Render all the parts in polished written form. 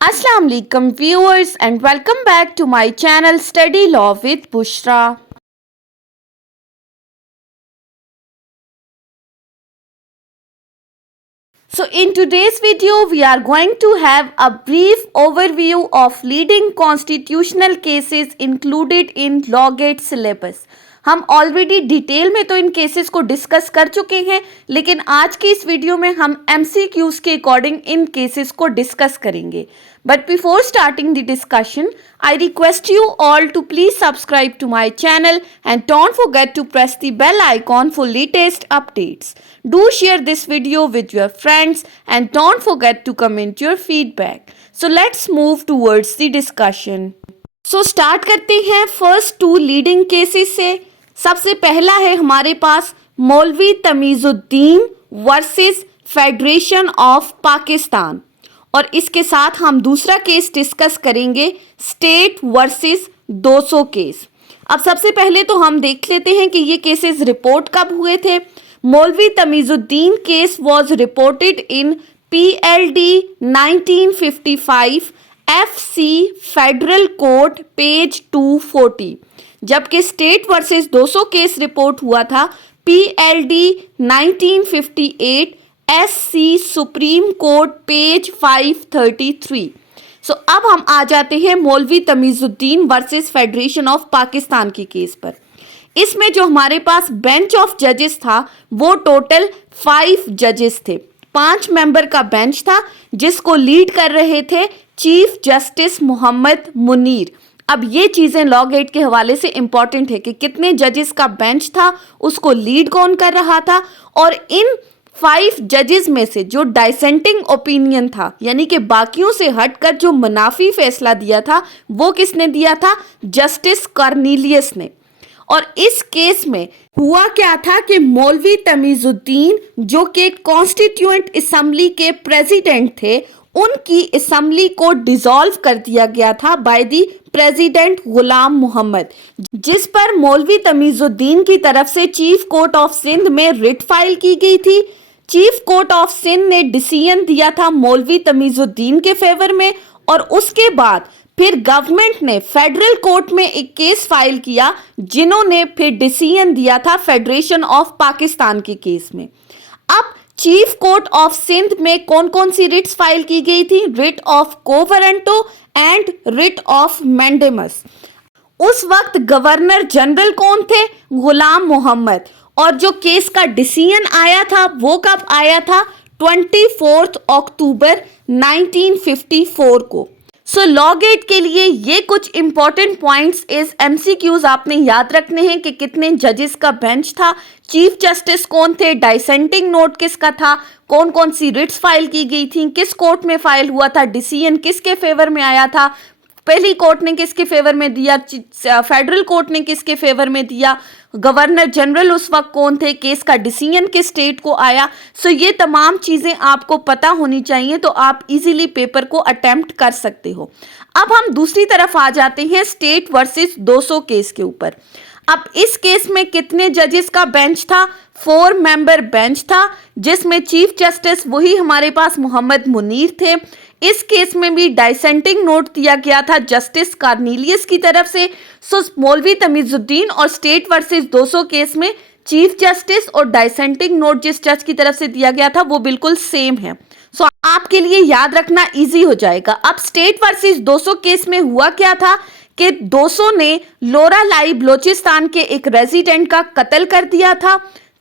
Assalamu alaikum viewers and welcome back to my channel Study Law with Bushra. So in today's video we are going to have a brief overview of leading constitutional cases included in Law Gate syllabus. हम already detail में तो इन cases को discuss कर चुके हैं, लेकिन आज की इस वीडियो में हम एमसीक्यूज के अकॉर्डिंग इन केसेस को डिस्कस करेंगे. But before starting the discussion, I request you all to please subscribe to my channel and don't forget to press the bell icon for latest updates. Do share this video with your friends and don't forget to comment your feedback. So let's move towards the discussion. So start करते हैं first to leading cases से. सबसे पहला है हमारे पास मौलवी Tamizuddin versus federation of Pakistan, और इसके साथ हम दूसरा केस डिस्कस करेंगे स्टेट वर्सेस 200 केस. अब सबसे पहले तो हम देख लेते हैं कि ये केसेस रिपोर्ट कब हुए थे. मौलवी Tamizuddin case was reported in PLD 1955 FC federal court page 240, जबकि स्टेट वर्सेस 200 केस रिपोर्ट हुआ था PLD 1958 SC supreme court page 533. सो अब हम आ जाते हैं मौलवी Tamizuddin versus federation of Pakistan की केस पर. इसमें जो हमारे पास बेंच ऑफ जजेस था वो टोटल 5 जजेस थे. 5 मेंबर का बेंच था जिसको लीड कर रहे थे चीफ जस्टिस मोहम्मद मुनीर. अब ये चीज़ें लॉ गेट के हवाले से इंपॉर्टेंट है कि कितने जजेस का बेंच था, उसको लीड कौन कर रहा था, और इन 5 जजेस में से जो डाइसेंटिंग ओपिनियन था, यानी कि बाकियों से हटकर जो मुनाफी फैसला दिया था, वो किसने दिया था? जस्टिस कॉर्नेलियस ने. और इस केस में हुआ क्या था कि मौलवी तमीजुद्दीन जो कि कॉन्स्टिट्यूएंट असेंबली के प्रेसिडेंट थे, उनकी असेंबली को डिसॉल्व कर दिया गया था बाय द प्रेसिडेंट गुलाम मोहम्मद, जिस पर मौलवी तमीजुद्दीन की तरफ से चीफ कोर्ट ऑफ सिंध में रिट फाइल की गई थी. चीफ कोर्ट ऑफ सिंध ने डिसीजन दिया था मौलवी तमीजुद्दीन के फेवर में, और उसके बाद फिर गवर्नमेंट ने फेडरल कोर्ट में एक केस फाइल किया जिन्होंने फिर डिसीजन दिया था फेडरेशन ऑफ पाकिस्तान के केस में. अब चीफ कोर्ट ऑफ सिंध में कौन कौन सी रिट्स फाइल की गई थी? Writ of quo warranto and writ of mandamus. उस वक्त गवर्नर जनरल कौन थे? गुलाम मोहम्मद. और जो केस का डिसीजन आया था वो कब आया था? 24 अक्टूबर 1954 को. सो लॉ गेट के लिए ये कुछ इंपॉर्टेंट पॉइंट्स इस एमसीक्यूज आपने याद रखने हैं कि कितने जजेस का बेंच था, चीफ जस्टिस कौन थे, डाइसेंटिंग नोट किसका था, कौन कौन सी रिट्स फाइल की गई थी, किस कोर्ट में फाइल हुआ था, डिसीजन किसके फेवर में आया था, पहली कोर्ट ने किसके फेवर में दिया, फेडरल कोर्ट ने किसके फेवर में दिया, गवर्नर जनरल उस वक्त कौन थे, केस का डिसीजन किस स्टेट को आया. सो ये तमाम चीज़ें आपको पता होनी चाहिए तो आप इजीली पेपर को अटेम्प्ट कर सकते हो. अब हम दूसरी तरफ आ जाते हैं स्टेट वर्सेस 200 केस के ऊपर. अब इस केस में कितने जजेस का बेंच था? 4 मेंबर बेंच था, जिसमें चीफ जस्टिस वही हमारे पास मोहम्मद मुनीर थे. इस केस में भी डाइसेंटिंग नोट दिया गया था जस्टिस कॉर्नेलियस की तरफ से. सो मौलवी तमीजुद्दीन और स्टेट वर्सेस 200 केस में चीफ जस्टिस और डाइसेंटिंग नोट जिस जज की तरफ से दिया गया था वो बिल्कुल सेम है. सो आपके लिए याद रखना इजी हो जाएगा. अब स्टेट वर्सेस 200 केस में हुआ क्या था कि 200 ने लोरा लाई बलोचिस्तान के एक रेजिडेंट का कत्ल कर दिया था,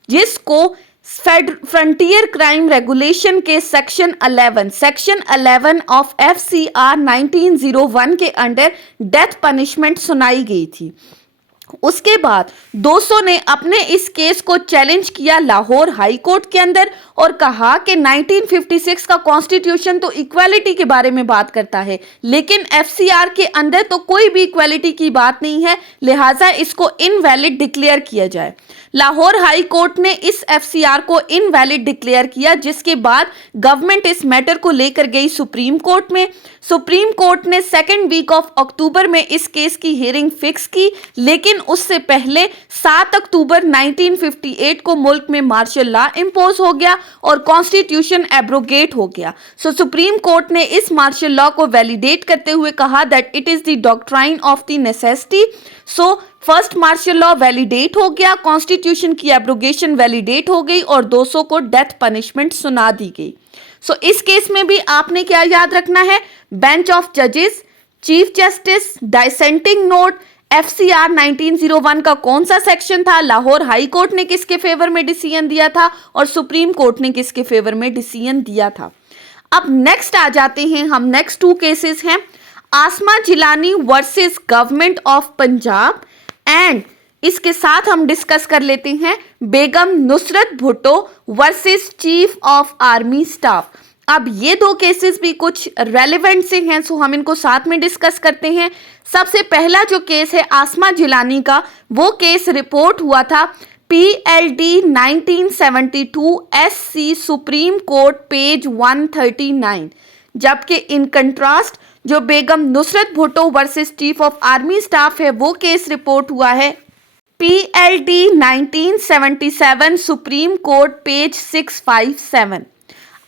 जिसको फ्रंटियर क्राइम रेगुलेशन के सेक्शन 11 ऑफ FCR 1901 के अंडर डेथ पनिशमेंट सुनाई गई थी. उसके बाद 200 ने अपने इस केस को चैलेंज किया लाहौर हाई कोर्ट के अंदर और कहा कि 1956 का कॉन्स्टिट्यूशन तो इक्वालिटी के बारे में बात करता है, लेकिन FCR के अंदर तो कोई भी इक्वालिटी की बात नहीं है, लिहाजा इसको इनवैलिड डिक्लेयर किया जाए. लाहौर हाई कोर्ट ने इस FCR को इनवैलिड डिक्लेयर किया, जिसके बाद गवर्नमेंट इस मैटर को लेकर गई सुप्रीम कोर्ट में. सुप्रीम कोर्ट ने 2 वीक ऑफ अक्टूबर में इस केस की हियरिंग फिक्स की, लेकिन लेकिन उससे पहले 7 अक्टूबर 1958 को मुल्क में मार्शल लॉ इम्पोज हो गया और कॉन्स्टिट्यूशन एब्रोगेट हो गया। सो सुप्रीम कोर्ट ने इस मार्शल लॉ को वैलिडेट करते हुए कहा that it is the doctrine of the necessity. So first martial law validate हो गया, कॉन्स्टिट्यूशन की एब्रोगेशन वैलिडेट हो गई और 200 को डेथ पनिशमेंट सुना दी गई। सो इस केस में भी आपने क्या याद रखना है, बेंच ऑफ जजेस, चीफ जस्टिस, डाइसेंटिंग नोट, FCR 1901 का कौन सा सेक्शन था, लाहौर हाई कोर्ट ने किसके फेवर में डिसीजन दिया था और सुप्रीम कोर्ट ने किसके फेवर में डिसीजन दिया था। अब नेक्स्ट आ जाते हैं हम, नेक्स्ट 2 केसेस हैं Asma Jilani versus government of Punjab and इसके साथ हम डिस्कस कर लेते हैं Begum Nusrat Bhutto versus chief of army staff. अब ये 2 केसेस भी कुछ रेलेवेंट से हैं, सो हम इनको साथ में डिस्कस करते हैं। सबसे पहला जो केस है आसमा जिलानी का, वो केस रिपोर्ट हुआ था PLD 1972 SC supreme court page 139, जबकि इन कंट्रास्ट जो Begum Nusrat Bhutto versus chief of army staff है वो केस रिपोर्ट हुआ है PLD 1977 सुप्रीम कोर्ट पेज 657।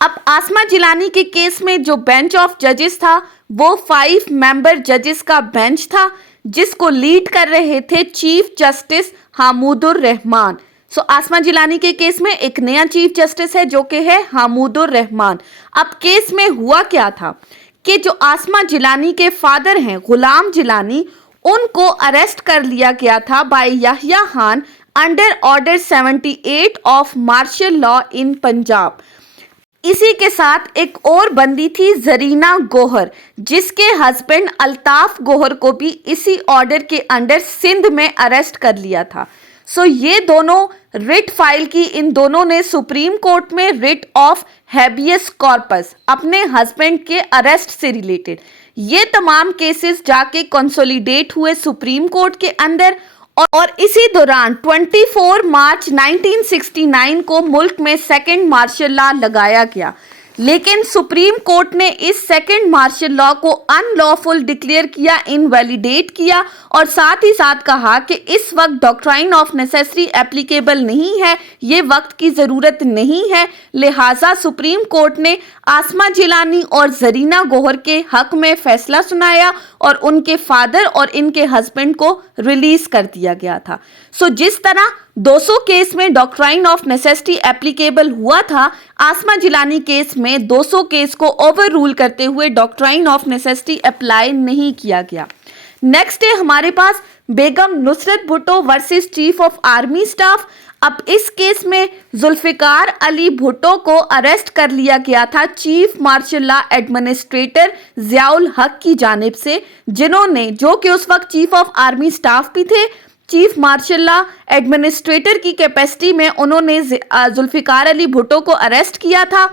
अब आसमा जिलानी के केस में जो बेंच ऑफ जजेस था वो 5 मेंबर जजेस का बेंच था जिसको लीड कर रहे थे चीफ जस्टिस हामुदुर रहमान। सो आसमा जिलानी के केस में एक नया चीफ जस्टिस है जो कि है हामुदुर रहमान। अब केस में हुआ क्या था कि जो आसमा जिलानी के फादर हैं गुलाम जिलानी, उनको अरेस्ट कर लिया गया था by Yahya Khan under order 78 of martial law in Punjab. इसी के साथ एक और बंदी थी जरीना गोहर, जिसके हस्बैंड अल्ताफ गोहर को भी इसी ऑर्डर के अंडर सिंध में अरेस्ट कर लिया था। सो ये दोनों रिट फाइल की, इन दोनों ने सुप्रीम कोर्ट में रिट ऑफ हैबियस कॉर्पस अपने हस्बैंड के अरेस्ट से रिलेटेड। ये तमाम केसेस जाके कंसोलिडेट हुए सुप्रीम कोर्ट के अंदर और इसी दौरान 24 मार्च 1969 को मुल्क में सेकंड मार्शल लॉ लगाया गया। लेकिन सुप्रीम कोर्ट ने इस सेकंड मार्शल लॉ को अनलॉफुल डिक्लेयर किया, इनवैलिडेट किया और साथ ही साथ कहा कि इस वक्त डॉक्ट्राइन ऑफ नेसेसरी एप्लीकेबल नहीं है, ये वक्त की ज़रूरत नहीं है। लिहाजा सुप्रीम कोर्ट ने आसमा जिलानी और जरीना गोहर के हक में फैसला सुनाया और उनके फादर और इनके हस्बैंड को रिलीज कर दिया गया था। सो जिस तरह 200 केस में डॉक्ट्राइन ऑफ नेसेसिटी एप्लीकेबल हुआ था, आसमा जिलानी केस में 200 केस को ओवर रूल करते हुए डॉक्ट्राइन ऑफ नेसेसिटी अप्लाई नहीं किया गया। नेक्स्ट है हमारे पास Begum Nusrat Bhutto versus chief of army staff. अब इस केस में जुल्फिकार अली भुट्टो को अरेस्ट कर लिया गया था chief marshal law administrator Ziaul हक की जानिब से, जिन्होंने, जो कि उस वक्त चीफ ऑफ आर्मी स्टाफ भी थे, चीफ मार्शल लॉ एडमिनिस्ट्रेटर की कैपेसिटी में उन्होंने जुल्फिकार अली भुट्टो को अरेस्ट किया था।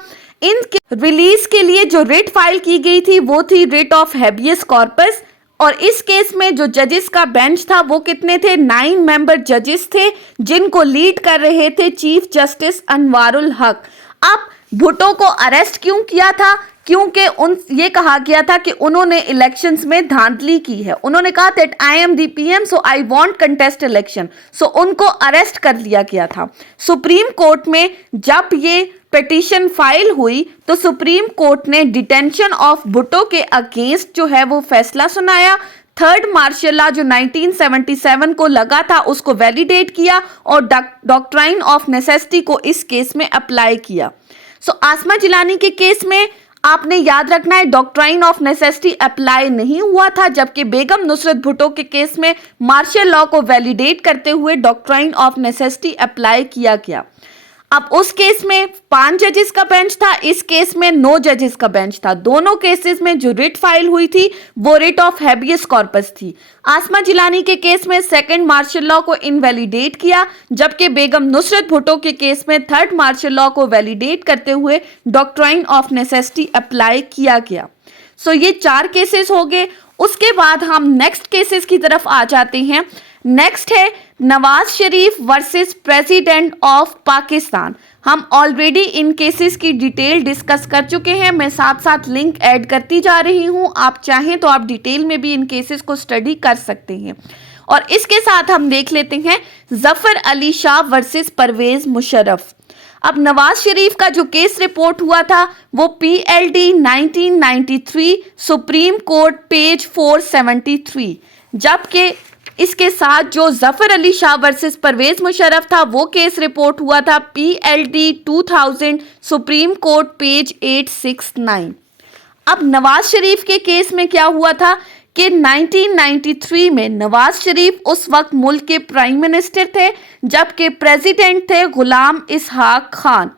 इनके रिलीज के लिए जो रिट फाइल की गई थी वो थी रिट ऑफ हैबियस कॉर्पस और इस केस में जो जजेस का बेंच था वो कितने थे, 9 मेंबर जजेस थे जिनको लीड कर रहे थे चीफ जस्टिस अनवारुल हक। अब भुट्टो को अरेस्ट क्यों किया था? क्योंकि ये कहा गया था कि उन्होंने इलेक्शंस में धांधली की है। उन्होंने कहा that I am the PM so I want contest election, so उनको अरेस्ट कर लिया गया था। सुप्रीम कोर्ट में जब ये पिटीशन फाइल हुई तो सुप्रीम कोर्ट ने डिटेंशन ऑफ भुट्टो के अगेंस्ट जो है वो फैसला सुनाया। थर्ड मार्शल लॉ जो 1977 को लगा था उसको वैलिडेट किया और डॉक्ट्राइन ऑफ नेसेसिटी को इस केस में अप्लाई किया। सो आसमा जिलानी के केस में आपने याद रखना है डॉक्ट्राइन ऑफ नेसेसिटी अप्लाई नहीं हुआ था, जबकि बेगम नुसरत भुट्टो के केस में मार्शल लॉ को वैलिडेट करते हुए डॉक्ट्राइन ऑफ नेसेसिटी अप्लाई किया गया। अब उस केस में 5 जजेस का बेंच था, इस केस में 9 जजेस का बेंच था। दोनों केसेस में जो रिट फाइल हुई थी वो रिट ऑफ हैबियस कॉर्पस थी। आसमा जिलानी के केस में सेकंड मार्शल लॉ को इनवैलिडेट किया, जबकि बेगम नुसरत भुट्टो के केस में थर्ड मार्शल लॉ को वैलिडेट करते हुए डॉक्ट्राइन ऑफ नेसेसिटी अप्लाई किया गया। सो ये 4 केसेस हो गए। उसके बाद हम नेक्स्ट केसेस की तरफ आ जाते हैं। नेक्स्ट है Nawaz Sharif versus president of Pakistan. हम ऑलरेडी इन केसेस की डिटेल डिस्कस कर चुके हैं, मैं साथ साथ लिंक ऐड करती जा रही हूं। आप चाहें तो आप डिटेल में भी इन केसेस को स्टडी कर सकते हैं। और इसके साथ हम देख लेते हैं जफर अली शाह वर्सेस परवेज मुशर्रफ। अब नवाज शरीफ का जो केस रिपोर्ट हुआ था वो PLD 1993 सुप्रीम कोर्ट पेज 473, जबकि इसके साथ जो जफर अली शाह वर्सेस परवेज मुशर्रफ था वो केस रिपोर्ट हुआ था PLD 2000 सुप्रीम कोर्ट पेज 869। अब नवाज शरीफ के केस में क्या हुआ था कि 1993 में नवाज शरीफ उस वक्त मुल्क के प्राइम मिनिस्टर थे, जबकि प्रेसिडेंट थे गुलाम इसहाक खान।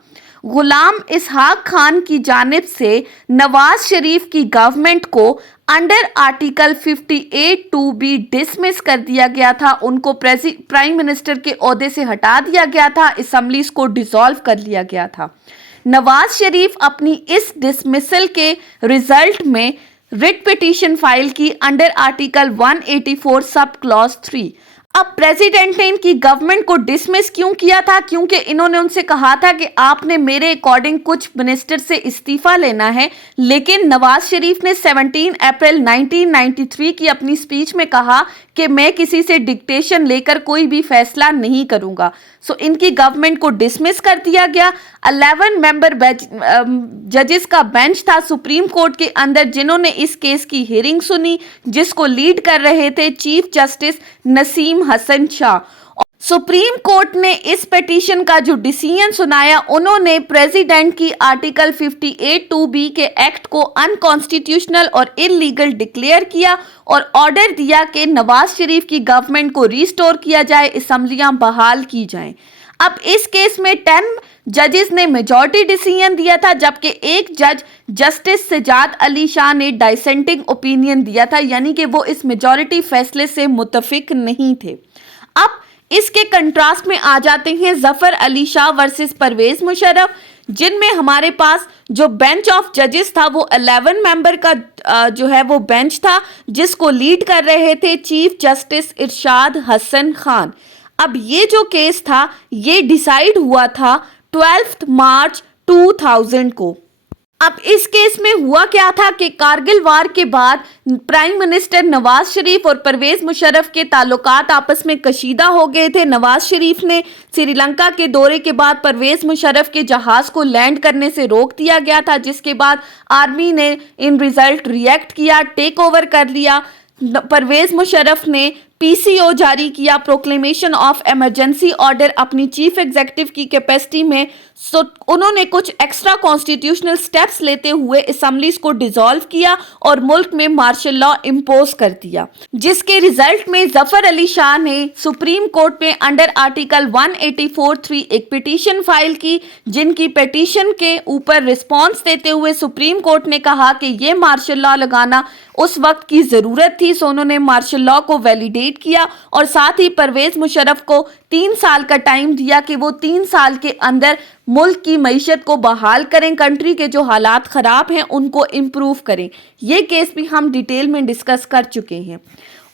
गुलाम इसहाक खान की जानिब से नवाज शरीफ की गवर्नमेंट को अंडर आर्टिकल 58(2)B डिसमिस कर दिया गया था। उनको प्राइम मिनिस्टर के ओहदे से हटा दिया गया था, असेंबलीज को डिसॉल्व कर लिया गया था। नवाज शरीफ अपनी इस डिसमिसल के रिजल्ट में रिट पिटीशन फाइल की अंडर आर्टिकल 184 सब क्लॉज 3। अब प्रेसिडेंट ने इनकी गवर्नमेंट को डिसमिस क्यों किया था? क्योंकि इन्होंने उनसे कहा था कि आपने मेरे अकॉर्डिंग कुछ मिनिस्टर से इस्तीफा लेना है, लेकिन नवाज शरीफ ने 17 अप्रैल 1993 की अपनी स्पीच में कहा कि मैं किसी से डिक्टेशन लेकर कोई भी फैसला नहीं करूंगा। सो इनकी गवर्नमेंट को डिसमिस कर दिया गया। 11 मेंबर जजेस का बेंच था सुप्रीम कोर्ट के अंदर, जिन्होंने इस केस की हियरिंग सुनी, जिसको लीड कर रहे थे chief justice Naseem Hasan Shah. Supreme court ने इस पिटीशन का जो डिसीजन सुनाया, उन्होंने प्रेसिडेंट की आर्टिकल 58(2)B के एक्ट को अनकॉन्स्टिट्यूशनल और इलीगल डिक्लेयर किया और ऑर्डर दिया कि नवाज शरीफ की गवर्नमेंट को रिस्टोर किया जाए, असेंबलियां बहाल की जाएं। अब इस केस में 10 जजेस ने मेजॉरिटी डिसीजन दिया था, जबकि एक जज जस्टिस सजाद अली शाह ने डाइसेंटिंग ओपिनियन दिया था, यानी कि वो इस मेजॉरिटी फैसले से मुत्तफिक नहीं थे। अब इसके कंट्रास्ट में आ जाते हैं जफर अली शाह वर्सेस परवेज मुशर्रफ, जिनमें हमारे पास जो बेंच ऑफ जजेस था वो 11 मेंबर का जो है वो बेंच था, जिसको लीड कर रहे थे चीफ जस्टिस इरशाद हसन खान। अब ये जो केस था ये डिसाइड हुआ था 12 मार्च 2000 को। अब इस केस में हुआ क्या था कि कारगिल वार के बाद प्राइम मिनिस्टर नवाज शरीफ और परवेज मुशर्रफ के ताल्लुकात आपस में कशीदा हो गए थे। नवाज शरीफ ने श्रीलंका के दौरे के बाद परवेज मुशर्रफ के जहाज को लैंड करने से रोक दिया गया था, जिसके बाद आर्मी ने इन रिजल्ट रिएक्ट किया, टेक ओवर कर लिया। परवेज मुशर्रफ ने PCO जारी किया, प्रोक्लेमेशन ऑफ इमरजेंसी ऑर्डर, अपनी चीफ एग्जीक्यूटिव की कैपेसिटी में। उन्होंने कुछ एक्स्ट्रा कॉन्स्टिट्यूशनल स्टेप्स लेते हुए असेंबलीज को डिसॉल्व किया और मुल्क में मार्शल लॉ इम्पोज कर दिया, जिसके रिजल्ट में जफर अली शाह ने सुप्रीम कोर्ट में अंडर आर्टिकल 184(3) एक पिटीशन फाइल की, जिनकी पिटीशन के ऊपर रिस्पॉन्स देते हुए सुप्रीम कोर्ट ने कहा कि ये मार्शल लॉ लगाना उस वक्त की जरूरत थी। सो उन्होंने मार्शल लॉ को वैलिडेट किया और साथ ही परवेज मुशर्रफ को 3 साल का टाइम दिया कि वो 3 साल के अंदर मुल्क की मईशत को बहाल करें, कंट्री के जो हालात खराब हैं उनको इम्प्रूव करें। ये केस भी हम डिटेल में डिस्कस कर चुके हैं।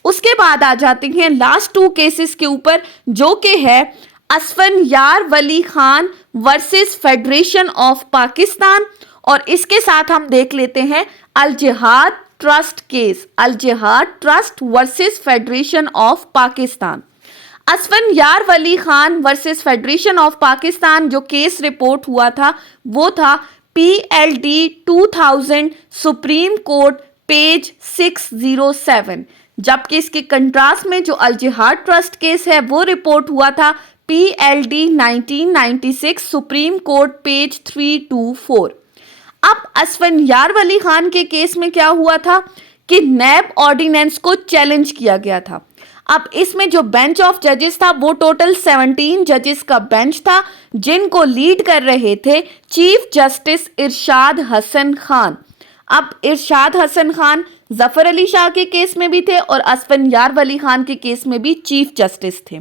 उसके बाद आ जाते हैं लास्ट 2 केसेस के ऊपर, जो कि है Asfandyar Wali Khan versus federation of Pakistan, और इसके साथ हम देख लेते हैं अल Jihad trust case, Al Jihad trust versus federation of Pakistan. Asfandyar Wali Khan versus federation of Pakistan जो केस रिपोर्ट हुआ था वो था PLD 2000 सुप्रीम कोर्ट पेज 607, जबकि इसके कंट्रास्ट में जो अल जिहाद ट्रस्ट केस है वो रिपोर्ट हुआ था PLD 1996 सुप्रीम कोर्ट पेज 324। अब असफनयार वली खान के केस में क्या हुआ था कि नैब ऑर्डिनेंस को चैलेंज किया गया था। अब इसमें जो बेंच ऑफ जजेस था वो टोटल 17 जजेस का बेंच था, जिनको लीड कर रहे थे चीफ जस्टिस इरशाद हसन खान। अब इरशाद हसन खान जफर अली शाह के केस में भी थे और असफनयार वली खान के केस में भी चीफ जस्टिस थे।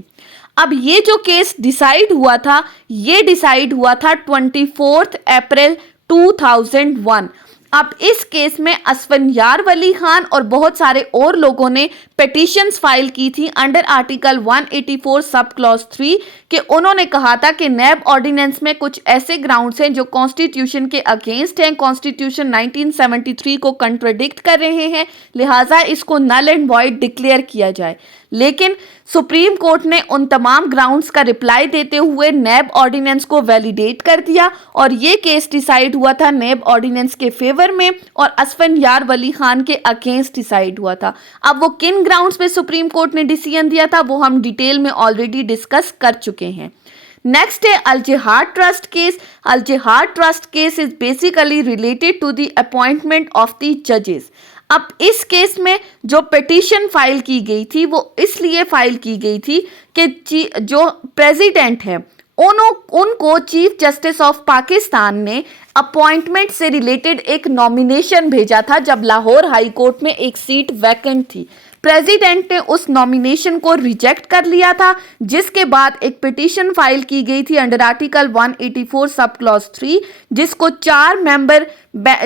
अब ये जो केस डिसाइड हुआ था 24 अप्रैल 2001। अब इस केस में असफंयार वली खान और बहुत सारे और लोगों ने पिटीशंस फाइल की थी अंडर आर्टिकल 184 सब क्लॉज 3 कि उन्होंने कहा था कि नैब ऑर्डिनेंस में कुछ ऐसे ग्राउंड्स हैं जो कॉन्स्टिट्यूशन के अगेंस्ट हैं, कॉन्स्टिट्यूशन 1973 को कंट्राडिक्ट कर रहे हैं, लिहाजा इसको नल एंड वॉइड डिक्लेयर किया जाए। लेकिन सुप्रीम कोर्ट ने उन तमाम ग्राउंड्स का रिप्लाई देते हुए नैब ऑर्डिनेंस को वैलिडेट कर दिया और ये केस डिसाइड हुआ था नैब ऑर्डिनेंस के फेवर में और असफंयार वली खान के अगेंस्ट डिसाइड हुआ था। अब वो किन ग्राउंड्स पे सुप्रीम कोर्ट ने डिसीजन दिया था वो हम डिटेल में ऑलरेडी डिस्कस कर चुके हैं। नेक्स्ट है अल Jihad trust case. Al Jihad trust case is basically related to the appointment of the जजेस। अब इस केस में जो पिटीशन फाइल की गई थी वो इसलिए फाइल की गई थी कि जो प्रेसिडेंट है उनको चीफ जस्टिस ऑफ पाकिस्तान ने अपॉइंटमेंट से रिलेटेड एक नॉमिनेशन भेजा था जब लाहौर हाई कोर्ट में एक सीट वैकेंट थी। प्रेसिडेंट ने उस नॉमिनेशन को रिजेक्ट कर लिया था, जिसके बाद एक पिटीशन फाइल की गई थी अंडर आर्टिकल 184 सब क्लॉज 3, जिसको 4 मेंबर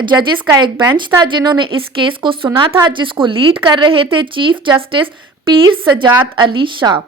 जजेस का एक बेंच था जिन्होंने इस केस को सुना था, जिसको लीड कर रहे थे चीफ जस्टिस पीर सजाद अली शाह।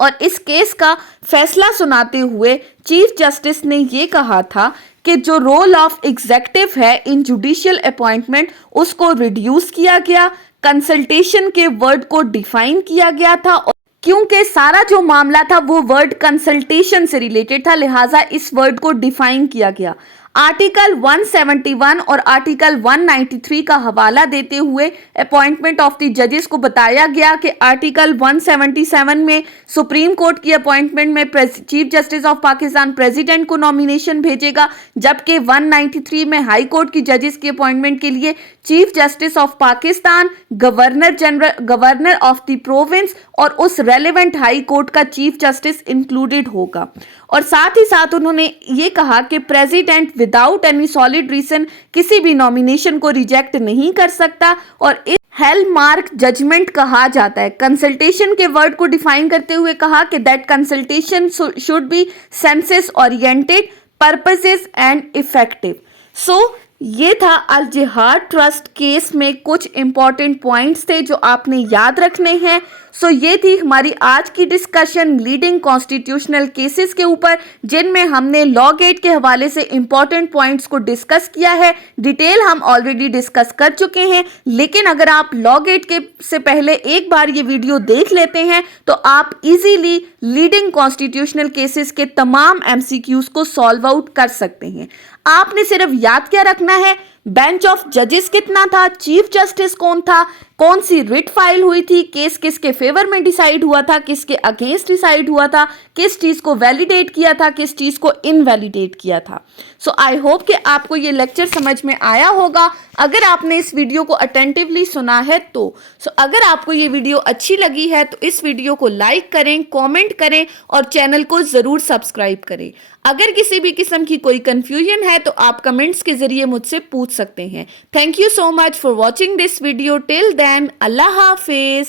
और इस केस का फैसला सुनाते हुए चीफ जस्टिस ने ये कहा था कि जो रोल ऑफ एग्जेक्टिव है इन जुडिशियल अपॉइंटमेंट उसको रिड्यूस किया गया, कंसल्टेशन के वर्ड को डिफाइन किया गया था और क्योंकि सारा जो मामला था वो वर्ड कंसल्टेशन से रिलेटेड था, लिहाजा इस वर्ड को डिफाइन किया गया। आर्टिकल 171 और आर्टिकल 193 का हवाला देते हुए अपॉइंटमेंट ऑफ द जजेस को बताया गया कि आर्टिकल 177 में सुप्रीम कोर्ट की अपॉइंटमेंट में chief justice of Pakistan president को नॉमिनेशन भेजेगा, जबकि 193 में हाई कोर्ट की जजेस की अपॉइंटमेंट के लिए chief justice of Pakistan, governor of the province और उस रेलेवेंट हाई कोर्ट का चीफ जस्टिस इंक्लूडेड होगा। और साथ ही साथ उन्होंने ये कहा कि president without any solid reason किसी भी नॉमिनेशन को रिजेक्ट नहीं कर सकता और इस हेलमार्क जजमेंट कहा जाता है। कंसल्टेशन के वर्ड को डिफाइन करते हुए कहा कि that consultation should be consensus oriented, purposes and effective. So ये था अल जिहाद ट्रस्ट केस में कुछ इंपॉर्टेंट पॉइंट्स थे जो आपने याद रखने हैं। सो ये थी हमारी आज की डिस्कशन लीडिंग कॉन्स्टिट्यूशनल केसेस के ऊपर, जिनमें हमने लॉ गेट के हवाले से इंपॉर्टेंट पॉइंट्स को डिस्कस किया है। डिटेल हम ऑलरेडी डिस्कस कर चुके हैं, लेकिन अगर आप लॉ गेट के से पहले एक बार ये वीडियो देख लेते हैं तो आप इजीली लीडिंग कॉन्स्टिट्यूशनल केसेस के तमाम एमसीक्यूज को सॉल्व आउट कर सकते हैं। आपने सिर्फ याद क्या रखना है, बेंच ऑफ जजेस कितना था, चीफ जस्टिस कौन था, कौन सी रिट फाइल हुई थी, केस किसके फेवर में डिसाइड हुआ था, किसके अगेंस्ट डिसाइड हुआ था, किस चीज को वैलिडेट किया था, किस चीज को इनवैलिडेट किया था। सो आई होप कि आपको ये लेक्चर समझ में आया होगा। अगर आपने इस वीडियो को अटेंटिवली सुना है तो अगर आपको ये वीडियो अच्छी लगी है तो इस वीडियो को लाइक करें, कमेंट करें और चैनल को जरूर सब्सक्राइब करें। अगर किसी भी किस्म की कोई कंफ्यूजन है तो आप कमेंट्स के जरिए मुझसे पूछ सकते हैं। Thank you so much for watching this video. Till then, अल्लाह हाफिज।